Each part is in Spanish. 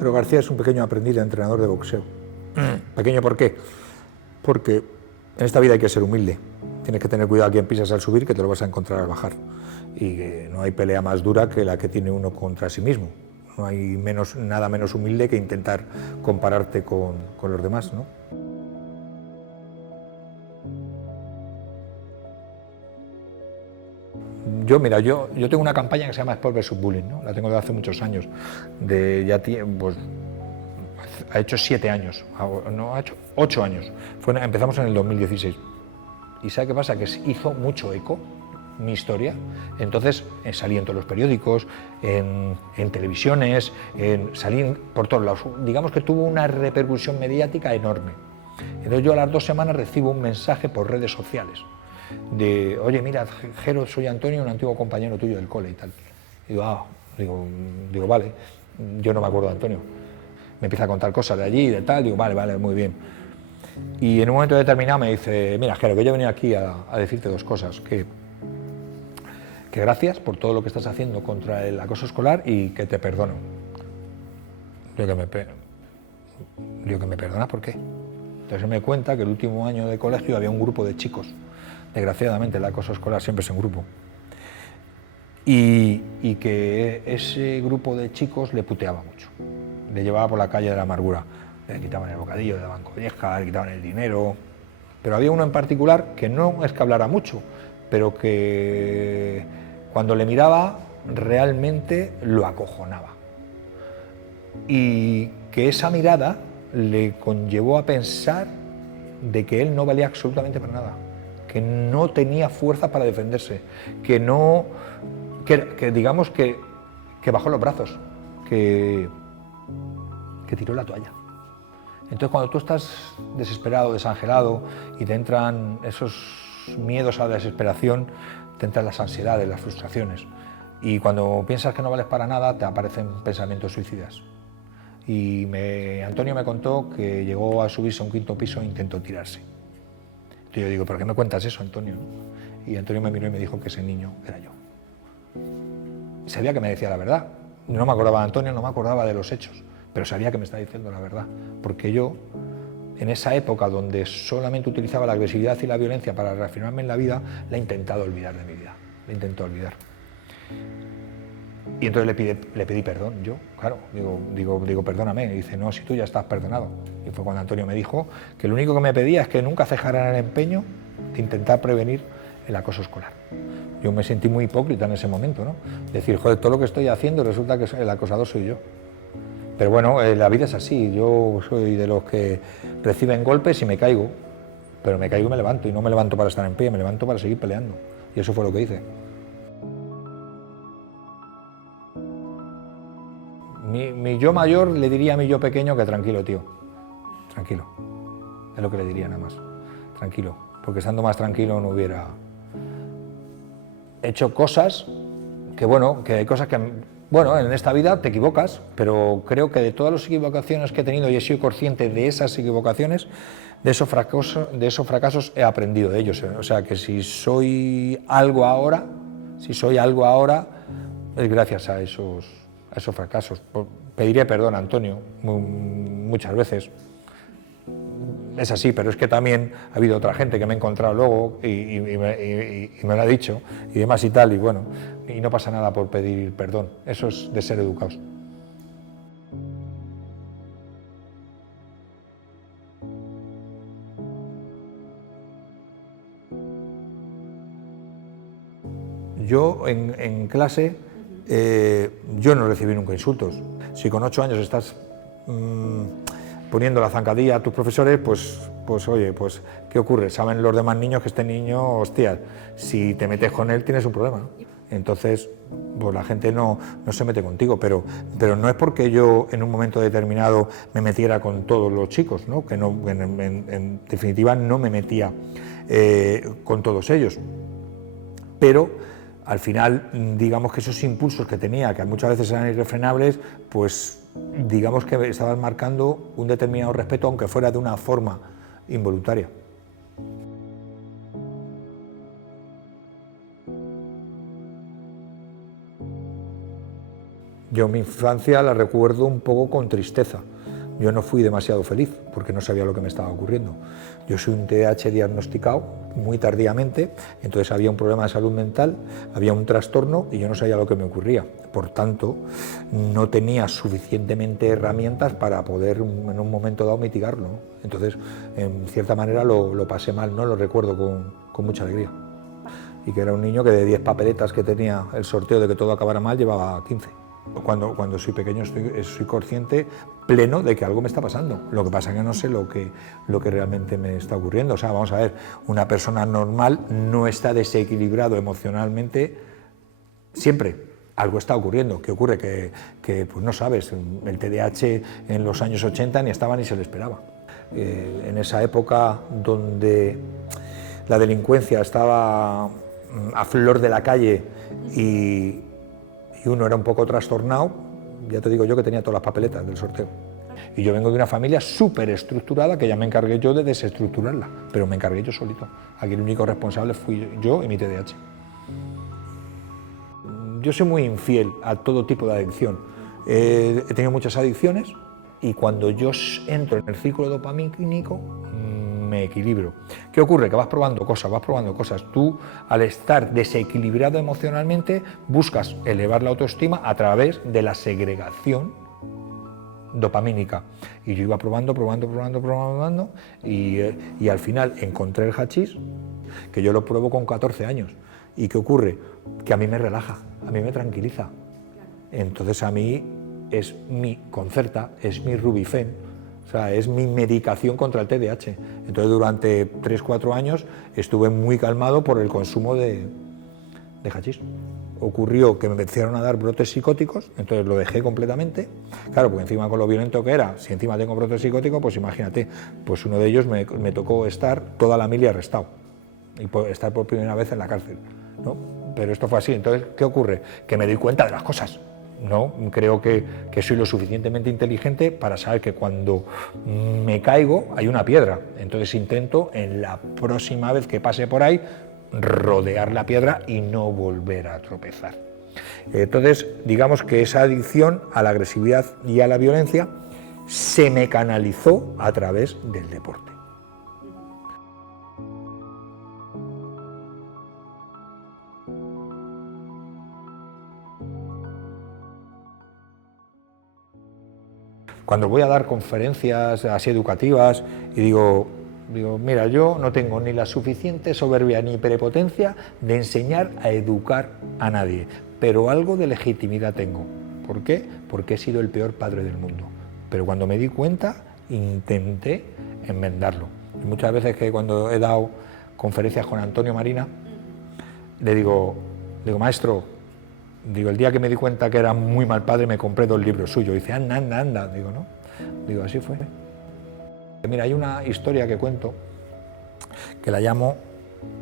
Jero García es un pequeño aprendiz de entrenador de boxeo. ¿Pequeño por qué? Porque en esta vida hay que ser humilde. Tienes que tener cuidado a quién pisas al subir, que te lo vas a encontrar al bajar. Y que no hay pelea más dura que la que tiene uno contra sí mismo. No hay nada menos humilde que intentar compararte con los demás, ¿no? Mira, yo tengo una campaña que se llama Sport vs Bullying, ¿no? La tengo desde hace muchos años. Pues, ha hecho 7 años, no, ha hecho 8 años. Empezamos en el 2016. ¿Y sabe qué pasa? Que hizo mucho eco mi historia. Entonces salí en todos los periódicos, en televisiones, salí por todos lados. Digamos que tuvo una repercusión mediática enorme. Entonces yo a las 2 semanas recibo un mensaje por redes sociales de, oye, mira, Jero, soy Antonio, un antiguo compañero tuyo del cole y tal. Y digo, vale, yo no me acuerdo de Antonio. Me empieza a contar cosas de allí y de tal, digo, vale, muy bien. Y en un momento determinado me dice, mira, Jero, que yo he venido aquí a decirte 2 cosas, que gracias por todo lo que estás haciendo contra el acoso escolar y que te perdono. Digo, que me perdonas, ¿por qué? Entonces me cuenta que el último año de colegio había un grupo de chicos, desgraciadamente el acoso escolar siempre es en grupo, y que ese grupo de chicos le puteaba mucho, le llevaba por la calle de la amargura, le quitaban el bocadillo, le daban collejas, le quitaban el dinero, pero había uno en particular que no es que hablara mucho, pero que cuando le miraba realmente lo acojonaba, y que esa mirada le conllevó a pensar de que él no valía absolutamente para nada, que no tenía fuerza para defenderse, que digamos que bajó los brazos, que tiró la toalla. Entonces cuando tú estás desesperado, desangelado y te entran esos miedos a la desesperación, te entran las ansiedades, las frustraciones, y cuando piensas que no vales para nada te aparecen pensamientos suicidas. Y Antonio me contó que llegó a subirse a un 5.º piso e intentó tirarse. Entonces yo digo, ¿pero qué me cuentas eso, Antonio? Y Antonio me miró y me dijo que ese niño era yo. Sabía que me decía la verdad. No me acordaba de Antonio, no me acordaba de los hechos, pero sabía que me estaba diciendo la verdad. Porque yo, en esa época donde solamente utilizaba la agresividad y la violencia para reafirmarme en la vida, la he intentado olvidar de mi vida. La he intentado olvidar. Y entonces le pedí perdón, yo, claro, digo, perdóname. Y dice, no, si tú ya estás perdonado. Y fue cuando Antonio me dijo que lo único que me pedía es que nunca cejara en el empeño de intentar prevenir el acoso escolar. Yo me sentí muy hipócrita en ese momento, ¿no? Decir, joder, todo lo que estoy haciendo resulta que el acosador soy yo. Pero bueno, la vida es así, yo soy de los que reciben golpes y me caigo, pero me caigo y me levanto, y no me levanto para estar en pie, me levanto para seguir peleando. Y eso fue lo que hice. Mi yo mayor le diría a mi yo pequeño que tranquilo, tío, tranquilo, es lo que le diría nada más, tranquilo, porque estando más tranquilo no hubiera hecho cosas que, bueno, que hay cosas que, bueno, en esta vida te equivocas, pero creo que de todas las equivocaciones que he tenido y he sido consciente de esas equivocaciones, de esos fracasos he aprendido de ellos, o sea que si soy algo ahora, es gracias a esos fracasos. Pediré perdón a Antonio muchas veces. Es así, pero es que también ha habido otra gente que me ha encontrado luego y me lo ha dicho y demás y tal, y bueno, y no pasa nada por pedir perdón. Eso es de ser educados. Yo en clase, yo no recibí nunca insultos. Si con 8 años estás poniendo la zancadilla a tus profesores, pues oye, pues ¿qué ocurre? Saben los demás niños que este niño, hostias, si te metes con él tienes un problema, ¿no? Entonces, pues la gente no se mete contigo, pero no es porque yo en un momento determinado me metiera con todos los chicos, ¿no? Que no, en definitiva no me metía con todos ellos, pero al final, digamos que esos impulsos que tenía, que muchas veces eran irrefrenables, pues digamos que estaban marcando un determinado respeto, aunque fuera de una forma involuntaria. Yo mi infancia la recuerdo un poco con tristeza. Yo no fui demasiado feliz porque no sabía lo que me estaba ocurriendo. Yo soy un TDAH diagnosticado muy tardíamente, entonces había un problema de salud mental, había un trastorno y yo no sabía lo que me ocurría. Por tanto, no tenía suficientemente herramientas para poder en un momento dado mitigarlo, ¿no? Entonces, en cierta manera lo pasé mal, ¿no? Lo recuerdo con mucha alegría. Y que era un niño que de 10 papeletas que tenía el sorteo de que todo acabara mal, llevaba 15. Cuando soy pequeño soy consciente pleno de que algo me está pasando. Lo que pasa es que no sé lo que realmente me está ocurriendo. O sea, vamos a ver, una persona normal no está desequilibrado emocionalmente siempre. Algo está ocurriendo. ¿Qué ocurre? Que pues no sabes, el TDAH en los años 80 ni estaba ni se le esperaba. En esa época donde la delincuencia estaba a flor de la calle y uno era un poco trastornado, ya te digo yo que tenía todas las papeletas del sorteo. Y yo vengo de una familia súper estructurada que ya me encargué yo de desestructurarla, pero me encargué yo solito. Aquí el único responsable fui yo y mi TDAH. Yo soy muy infiel a todo tipo de adicción. He tenido muchas adicciones y cuando yo entro en el ciclo dopamínico me equilibro. ¿Qué ocurre? Que vas probando cosas. Tú, al estar desequilibrado emocionalmente, buscas elevar la autoestima a través de la segregación dopamínica. Y yo iba probando y al final encontré el hachís, que yo lo pruebo con 14 años. ¿Y qué ocurre? Que a mí me relaja, a mí me tranquiliza. Entonces a mí es mi Concerta, es mi Rubifen, o sea, es mi medicación contra el TDAH. Entonces durante 3-4 años estuve muy calmado por el consumo de hachís. Ocurrió que me empezaron a dar brotes psicóticos, entonces lo dejé completamente. Claro, porque encima con lo violento que era, si encima tengo brotes psicóticos, pues imagínate, pues uno de ellos me tocó estar toda la mili arrestado y estar por primera vez en la cárcel, ¿no? Pero esto fue así. Entonces, ¿qué ocurre? Que me doy cuenta de las cosas. No, creo que soy lo suficientemente inteligente para saber que cuando me caigo hay una piedra. Entonces intento, en la próxima vez que pase por ahí, rodear la piedra y no volver a tropezar. Entonces, digamos que esa adicción a la agresividad y a la violencia se me canalizó a través del deporte. Cuando voy a dar conferencias así educativas y digo, mira, yo no tengo ni la suficiente soberbia ni prepotencia de enseñar a educar a nadie, pero algo de legitimidad tengo. ¿Por qué? Porque he sido el peor padre del mundo. Pero cuando me di cuenta, intenté enmendarlo. Y muchas veces que cuando he dado conferencias con Antonio Marina, le digo, maestro, el día que me di cuenta que era muy mal padre me compré 2 libros suyos. Y dice, anda. Digo, ¿no? Digo, así fue. Mira, hay una historia que cuento que la llamo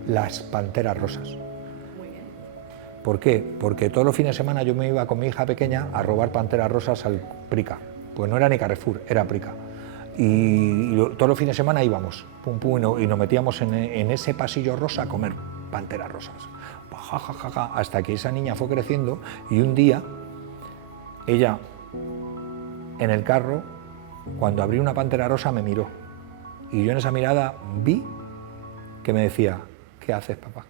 Las Panteras Rosas. Muy bien. ¿Por qué? Porque todos los fines de semana yo me iba con mi hija pequeña a robar panteras rosas al Prica. Pues no era ni Carrefour, era Prica. Y todos los fines de semana íbamos, y nos metíamos en ese pasillo rosa a comer panteras rosas. Hasta que esa niña fue creciendo y un día ella en el carro, cuando abrí una pantera rosa, me miró y yo en esa mirada vi que me decía, ¿qué haces, papá?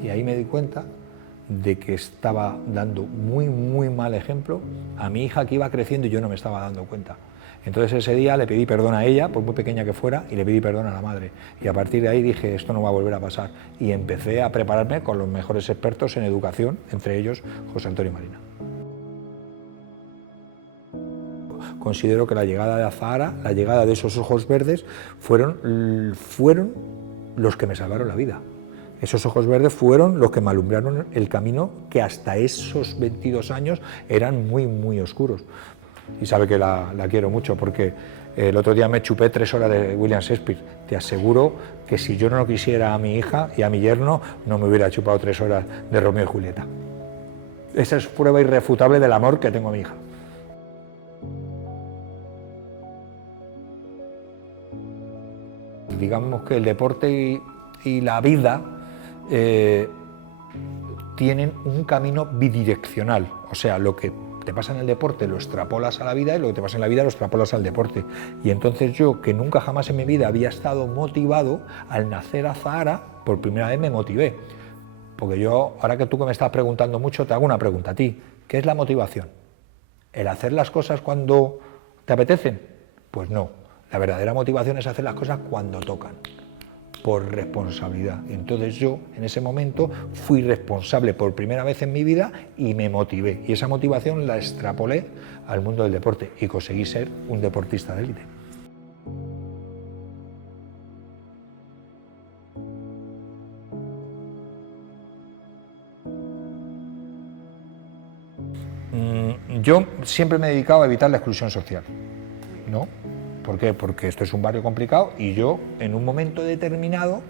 Y ahí me di cuenta de que estaba dando muy mal ejemplo a mi hija que iba creciendo y yo no me estaba dando cuenta. Entonces ese día le pedí perdón a ella, por muy pequeña que fuera, y le pedí perdón a la madre. Y a partir de ahí dije, esto no va a volver a pasar. Y empecé a prepararme con los mejores expertos en educación, entre ellos José Antonio Marina. Considero que la llegada de Azahara, la llegada de esos ojos verdes, fueron los que me salvaron la vida. Esos ojos verdes fueron los que me alumbraron el camino que hasta esos 22 años eran muy oscuros. Y sabe que la quiero mucho porque el otro día me chupé 3 horas de William Shakespeare. Te aseguro que si yo no quisiera a mi hija y a mi yerno, no me hubiera chupado 3 horas de Romeo y Julieta. Esa es prueba irrefutable del amor que tengo a mi hija. Digamos que el deporte y la vida tienen un camino bidireccional, o sea, lo que te pasa en el deporte lo extrapolas a la vida y lo que te pasa en la vida lo extrapolas al deporte. Y entonces yo, que nunca jamás en mi vida había estado motivado, al nacer a Zahara, por primera vez me motivé. Porque yo, ahora que tú que me estás preguntando mucho, te hago una pregunta a ti. ¿Qué es la motivación? ¿El hacer las cosas cuando te apetecen? Pues no. La verdadera motivación es hacer las cosas cuando tocan, por responsabilidad. Entonces yo, en ese momento, fui responsable por primera vez en mi vida y me motivé. Y esa motivación la extrapolé al mundo del deporte y conseguí ser un deportista de élite. Yo siempre me he dedicado a evitar la exclusión social, ¿no? ¿Por qué? Porque esto es un barrio complicado y yo, en un momento determinado,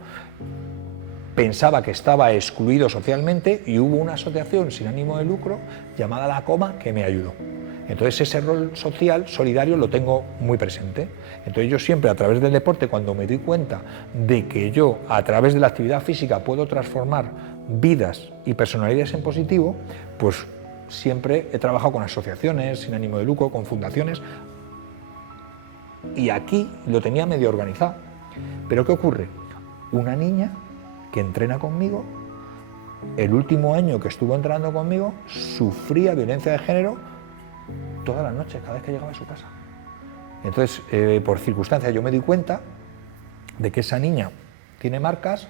pensaba que estaba excluido socialmente y hubo una asociación sin ánimo de lucro llamada La Coma que me ayudó. Entonces ese rol social, solidario, lo tengo muy presente. Entonces yo siempre, a través del deporte, cuando me doy cuenta de que yo, a través de la actividad física, puedo transformar vidas y personalidades en positivo, pues siempre he trabajado con asociaciones sin ánimo de lucro, con fundaciones, y aquí lo tenía medio organizado. Pero ¿qué ocurre? Una niña que entrena conmigo, el último año que estuvo entrenando conmigo, sufría violencia de género todas las noches, cada vez que llegaba a su casa. Entonces, por circunstancias, yo me di cuenta de que esa niña tiene marcas,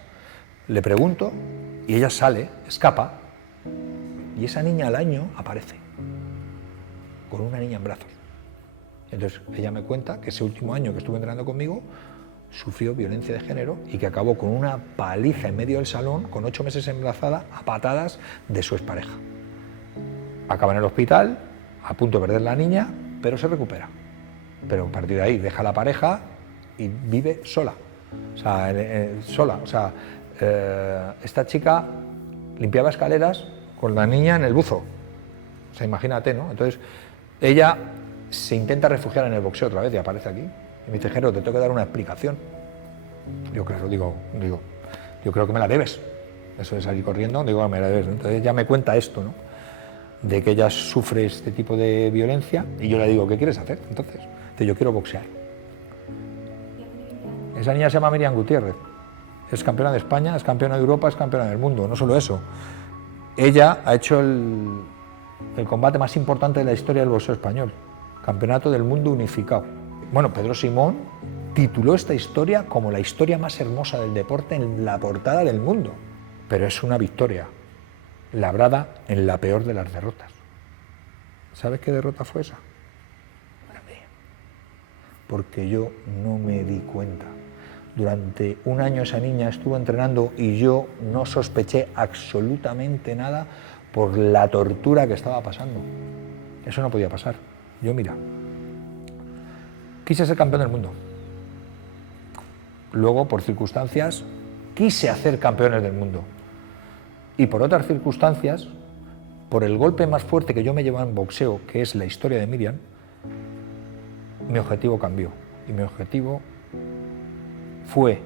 le pregunto, y ella sale, escapa, y esa niña al año aparece, con una niña en brazos. Entonces, ella me cuenta que ese último año que estuvo entrenando conmigo, sufrió violencia de género y que acabó con una paliza en medio del salón, con 8 meses embarazada, a patadas de su expareja. Acaba en el hospital, a punto de perder la niña, pero se recupera. Pero a partir de ahí deja a la pareja y vive sola. O sea, sola. O sea, esta chica limpiaba escaleras con la niña en el buzo. O sea, imagínate, ¿no? Entonces, ella se intenta refugiar en el boxeo otra vez y aparece aquí. Y me dice, Jero, te tengo que dar una explicación. Yo claro, digo, yo creo que me la debes. Eso de salir corriendo, digo, me la debes. Entonces ella me cuenta esto, ¿no? De que ella sufre este tipo de violencia y yo le digo, ¿qué quieres hacer? Entonces, dice, yo quiero boxear. Esa niña se llama Miriam Gutiérrez. Es campeona de España, es campeona de Europa, es campeona del mundo. No solo eso. Ella ha hecho el combate más importante de la historia del boxeo español. Campeonato del mundo unificado. Bueno, Pedro Simón tituló esta historia como la historia más hermosa del deporte en la portada del mundo. Pero es una victoria labrada en la peor de las derrotas. ¿Sabes qué derrota fue esa? La mía. Porque yo no me di cuenta. Durante un año esa niña estuvo entrenando y yo no sospeché absolutamente nada por la tortura que estaba pasando. Eso no podía pasar. Yo, mira, quise ser campeón del mundo. Luego, por circunstancias, quise hacer campeones del mundo. Y por otras circunstancias, por el golpe más fuerte que yo me llevaba en boxeo, que es la historia de Miriam, mi objetivo cambió. Y mi objetivo fue,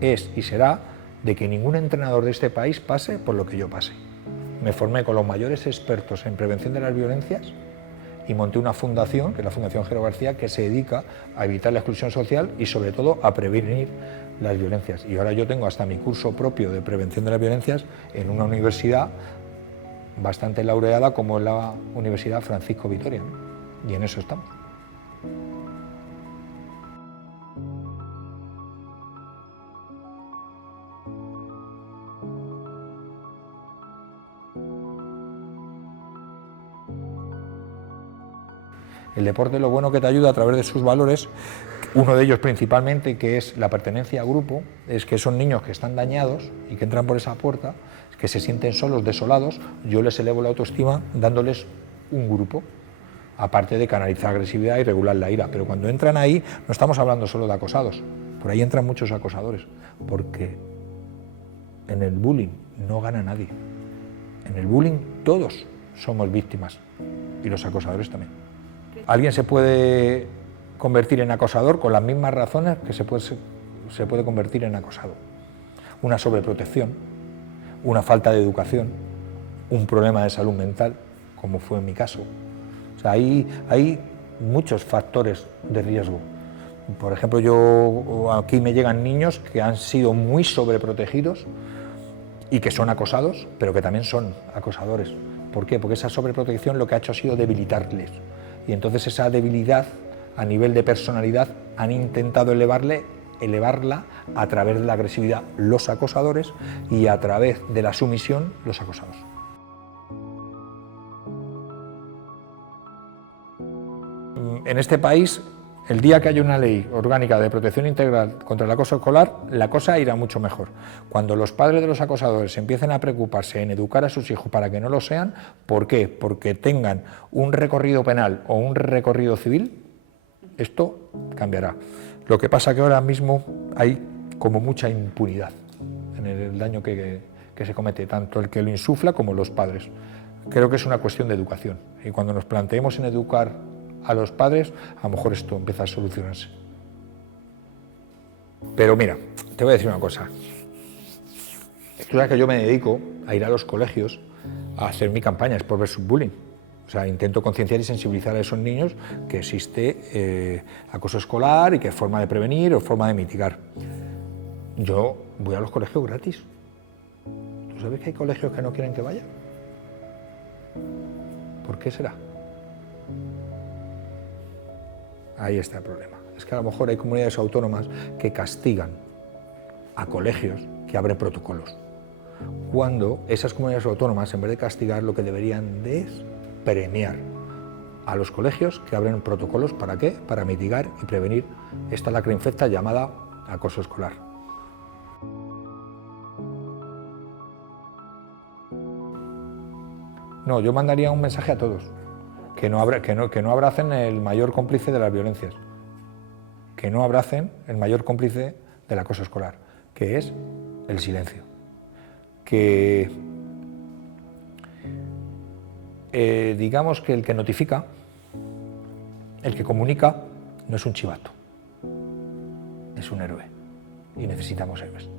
es y será de que ningún entrenador de este país pase por lo que yo pasé. Me formé con los mayores expertos en prevención de las violencias y monté una fundación, que es la Fundación Jero García, que se dedica a evitar la exclusión social y sobre todo a prevenir las violencias. Y ahora yo tengo hasta mi curso propio de prevención de las violencias en una universidad bastante laureada como es la Universidad Francisco Vitoria, ¿no? Y en eso estamos. El deporte, lo bueno que te ayuda a través de sus valores, uno de ellos principalmente, que es la pertenencia a grupo, es que son niños que están dañados y que entran por esa puerta, que se sienten solos, desolados, yo les elevo la autoestima dándoles un grupo, aparte de canalizar agresividad y regular la ira. Pero cuando entran ahí, no estamos hablando solo de acosados, por ahí entran muchos acosadores, porque en el bullying no gana nadie. En el bullying todos somos víctimas, y los acosadores también. Alguien se puede convertir en acosador con las mismas razones que se puede convertir en acosado. Una sobreprotección, una falta de educación, un problema de salud mental, como fue en mi caso. O sea, hay muchos factores de riesgo. Por ejemplo, aquí me llegan niños que han sido muy sobreprotegidos y que son acosados, pero que también son acosadores. ¿Por qué? Porque esa sobreprotección lo que ha hecho ha sido debilitarles. Y entonces esa debilidad a nivel de personalidad han intentado elevarla a través de la agresividad los acosadores y a través de la sumisión los acosados. En este país, el día que haya una ley orgánica de protección integral contra el acoso escolar, la cosa irá mucho mejor. Cuando los padres de los acosadores empiecen a preocuparse en educar a sus hijos para que no lo sean, ¿por qué? Porque tengan un recorrido penal o un recorrido civil, esto cambiará. Lo que pasa que ahora mismo hay como mucha impunidad en el daño que se comete, tanto el que lo insufla como los padres. Creo que es una cuestión de educación, y cuando nos planteemos en educar a los padres, a lo mejor esto empieza a solucionarse. Pero mira, te voy a decir una cosa. Tú sabes que yo me dedico a ir a los colegios a hacer mi campaña Sport vs Bullying. O sea, intento concienciar y sensibilizar a esos niños que existe acoso escolar y que es forma de prevenir o forma de mitigar. Yo voy a los colegios gratis. ¿Tú sabes que hay colegios que no quieren que vaya? ¿Por qué será? Ahí está el problema. Es que a lo mejor hay comunidades autónomas que castigan a colegios que abren protocolos, cuando esas comunidades autónomas, en vez de castigar, lo que deberían de es premiar a los colegios que abren protocolos. ¿Para qué? Para mitigar y prevenir esta lacra infecta llamada acoso escolar. No, yo mandaría un mensaje a todos. Que no abracen el mayor cómplice de las violencias, que no abracen el mayor cómplice del acoso escolar, que es el silencio. Que digamos que el que notifica, el que comunica, no es un chivato, es un héroe, y necesitamos héroes.